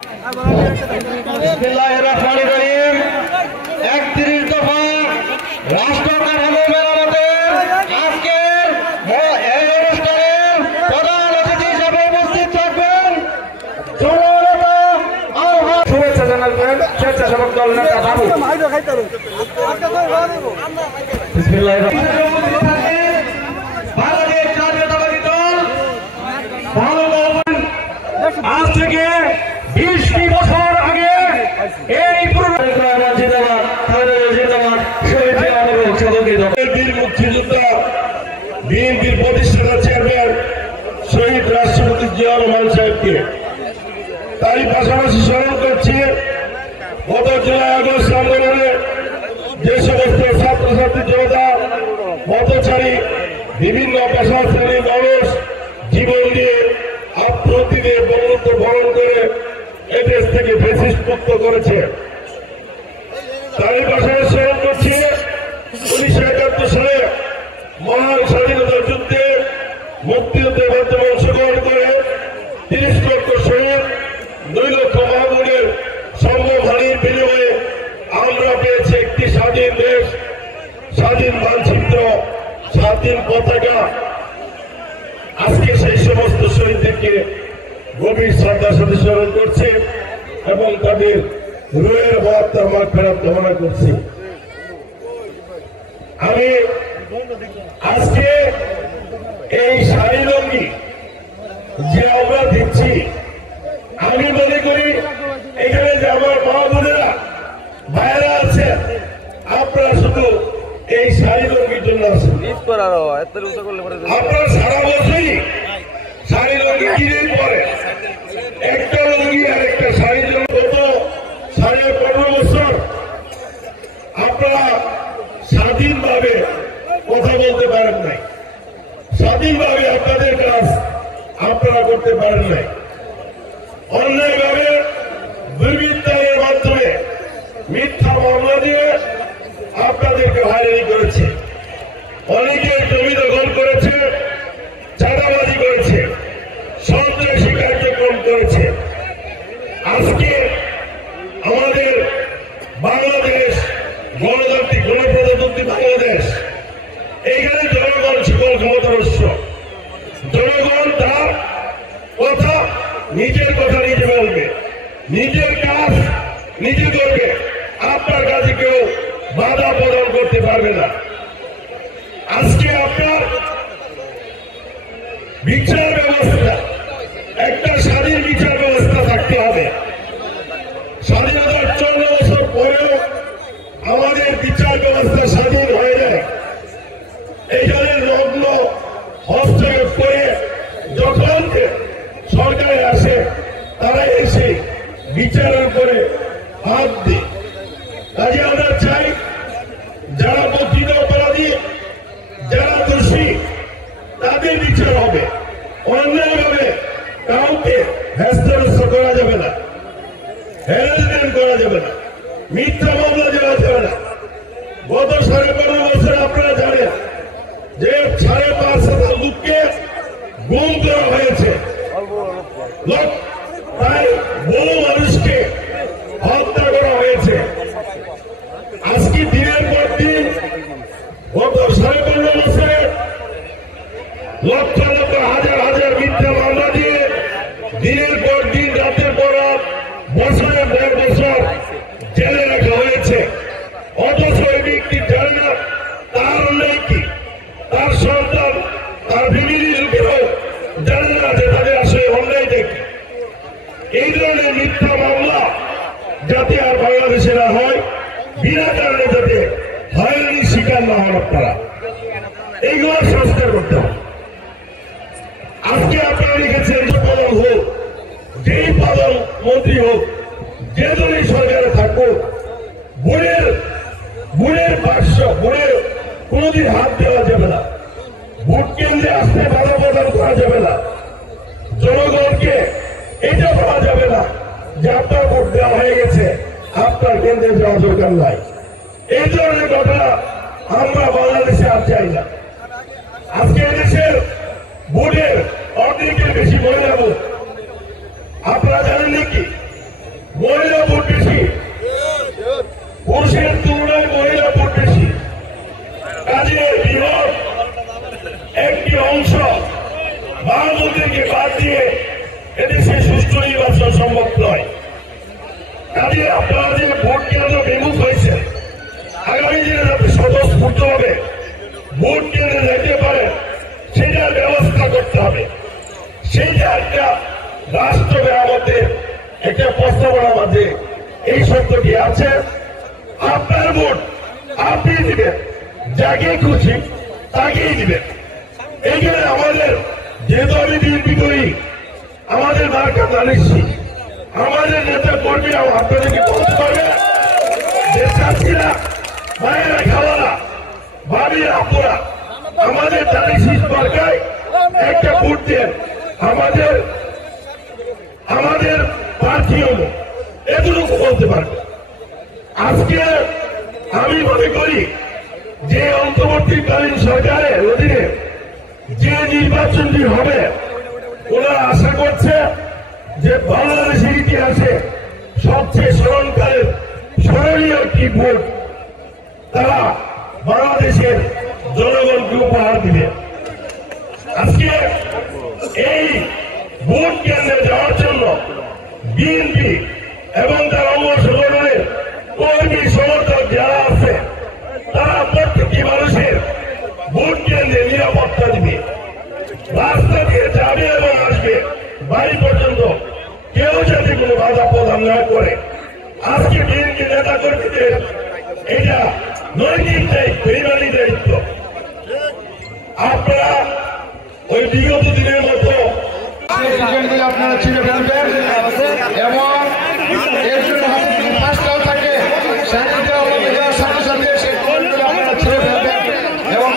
31 দফা রাষ্ট্র কাঠামো মেরামতের আজকের এই অনুষ্ঠানের প্রধান অতিথি হিসেবে উপস্থিত থাকবেন শুভেচ্ছা জানাবেন স্বেচ্ছাসেবক দল নেতা বাবু। ভারতের জাতীয়তাবাদী দল আজ থেকে 20টি বছর আগে এই বীর মুক্তিযোদ্ধা বিএনপির প্রতিষ্ঠাতা চেয়ারম্যান শহীদ রাষ্ট্রপতি জিয়া রহমান সাহেবকে তারই পাশাপাশি স্মরণ করছি গত জুলাই আগস্ট আন্দোলনে যে সমস্ত ছাত্রছাত্রী জনতা পথচারী বিভিন্ন পেশা শ্রেণীর মানুষ জীবন দিয়ে আত্মহত্যা দিয়ে বন্ধুত্ব বরণ করে এদেশ থেকে ফ্যাসিস্ট মুক্ত করেছে। তারই পাশাপাশি স্মরণ করছি 1971 সালে মহান স্বাধীনতা যুদ্ধে মুক্তিযুদ্ধের মাধ্যমে অংশগ্রহণ করে 30 লক্ষ শহীদ 2 লক্ষ মহাগুণের সম্মানহানির বিনিময়ে আমরা পেয়েছি একটি স্বাধীন দেশ, স্বাধীন মানচিত্র, স্বাধীন পতাকা। আজকে সেই সমস্ত শহীদদেরকে গভীর শ্রদ্ধার সাথে স্মরণ করছি এবং তাদের রুহের আত্মার মাগফিরাত কামনা করছি। আমি আজকে এই শাড়ি লুঙ্গি যে আমরা দিচ্ছি, আমি মনে করি এখানে যে আমার মা বোনেরা ভাইয়েরা আছে, আপনারা শুধু এই শাড়ি লুঙ্গির জন্য আছেন। আপনারা সারা বছরই শাড়ি লুঙ্গি কিনে পরে একটা লুঙ্গি আর একটা শাড়ির জন্য গত 15.5 বছর আপনারা স্বাধীনভাবে কথা বলতে পারেন নাই, স্বাধীনভাবে আপনাদের কাজ আপনারা করতে পারেন নাই। অন্যায়ভাবে দুর্বৃত্তায়নের মাধ্যমে মিথ্যা মামলা দিয়ে আপনাদেরকে হয়রানি করেছে, অনেকে জমি দখল করেছে, চাঁদাবাজি করেছে, সন্ত্রাসী কার্যক্রম করেছে। আজকে আমাদের বাংলাদেশ গণতান্ত্রিক গণপ্রজাতন্ত্রী বাংলাদেশ, এইখানে জনগণ সকল ক্ষমতার উৎস। জনগণ তার কথা নিজের কথা নিজে বলবে, নিজের কাজ নিজে করবে, আপনার কাছে কেউ বাধা প্রদান করতে পারবে না। আজকে আপনার বিচার ব্যবস্থা একটা স্বাধীন বিচার ব্যবস্থা থাকতে হবে। স্বাধীনতার 14 বছর পরেও আমাদের বিচার ব্যবস্থা স্বাধীন হয়ে যায়। এইখানে লগ্ন হস্তক্ষেপ করে যখন সরকারে আসে তারা এসে বিচারের করে হাত দেয়। কাজে আমরা চাই যারা প্রকৃত অপরাধী, যারা দোষী, তাদের বিচার হবে। অন্যায়ভাবে কাউকে হ্যারাসমেন্ট করা যাবে না, হ্যারাসমেন্ট করা যাবে না, মিথ্যা মামলা দেওয়া যাবে না। গত 15.5 বছর আপনারা জানেন যে 5,500 লোককে গুম করা হয়েছে, প্রায় বহু মানুষকে হত্যা করা হয়েছে। আজকে দিনের পর দিন গত 15.5 বছরে লক্ষ লক্ষ হাজার হাজার মিথ্যা মামলা দিয়ে দিনের পর দিন রাতের পর রাত বছরের পর বছর জেলে রাখা হয়েছে। অথচ এই ব্যক্তি জানে না তার অন্যায় কি, তার সন্তান, তার ফ্যামিলির লোকেরাও জানে না যে তাদের আসলে অন্যায়টা কি। এই ধরনের মিথ্যা মামলা যাতে আর বাংলাদেশে না হয়, বিনা কারণে যাতে হয়রানির শিকার না হন আপনারা, এইগুলো সংস্কার করতে হবে। আজকে আপনারা লিখেছেন যে প্রধান হোক, যেই প্রধান মন্ত্রী হোক, যে দলই সরকারে থাকুক, ভোটের বাক্স ভোটের কোনদিন হাত দেওয়া যাবে না, ভোট কেন্দ্রে আসতে বাধা প্রদান করা যাবে না, জনগণকে এটা বলা যাবে না যে আপনার ভোট দেওয়া হয়ে গেছে, আপনার কেন্দ্রে যাওয়া দরকার নাই। এই ধরনের ঘটনা আমরা বাংলাদেশে আর চাই না। আজকে এদেশের ভোটের অর্ধেকের বেশি মহিলা ভোট। আপনারা জানেন নাকি ভোট কেন্দ্রে যেতে পারে সেটার ব্যবস্থা করতে হবে। সেইটা একটা রাষ্ট্র মেরামতের একটা প্রস্তাবনার মাঝে এই শব্দটি আছে। আপনার ভোট আপনি দিবেন, যাকে খুশি তাকেই দিবেন। এইখানে আমাদের যেহেতু আমি বিএনপি করি, আমাদের মার্কা জানিসি, আমাদের নেতা কর্মীরা আপনাদেরকে বলতে পারবে যে চাষিরা, মায়েরা, খাওয়ারা, ভাবিরা, আপুরা আমাদের জানিসিস মার্কায় একটা ভোট দেন, আমাদের প্রার্থী হলো, এতটুকু বলতে পারবে। আজকে আমি মনে করি যে অন্তর্বর্তীকালীন সরকারের অধীনে যে নির্বাচনটি হবে, ওরা আশা করছে যে বাংলাদেশের ইতিহাসে সবচেয়ে স্মরণীয় একটি ভোট তারা বাংলাদেশের জনগণকে উপহার দিবে। আজকে এই ভোট কেন্দ্রে যাওয়ার জন্য বিএনপি এবং তার অঙ্গ সংগঠনের কর্মী সমর্থক যারা আছে, তারা প্রত্যেকটি মানুষের ভোট কেন্দ্রে নিরাপত্তা দিবে, রাস্তা দিয়ে যাবে এবং আসবে, বাড়ি পর্যন্ত কেউ যাতে কোনো বাধা প্রদান না করে। আজকে বিএনপি নেতা কর্মীদের এটা নৈতিক দায়িত্ব, ইমানি দায়িত্ব। আপনারা ওই বিগত দিনের মতো আপনারা ছিঁড়ে ফেলবেন এবং এর জন্য পাঁচটাও থাকে সাথে সাথে আপনারা ছিঁড়ে ফেলবেন এবং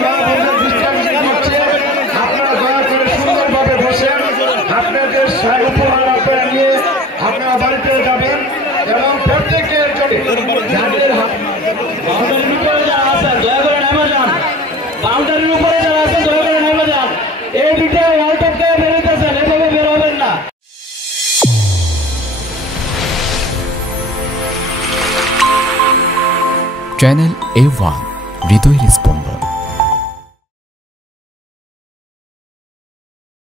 আপনারা দয়া করে সুন্দরভাবে বসেন, আপনাদের উপহার আপনারা নিয়ে আপনারা বাড়িতে যাবেন এবং প্রত্যেকের জন্য যাদের বাউন্ডারির উপরে যারা আছেন দয়া করে নেমে যান, বাউন্ডারির উপরে যারা আছেন দয়া করে নেমে যান। এই দিকে ওয়ালটপ থেকে বেরোতেছেন, এভাবে বের হবেন না। চ্যানেল A1 হৃদয়ের স্পন্দন।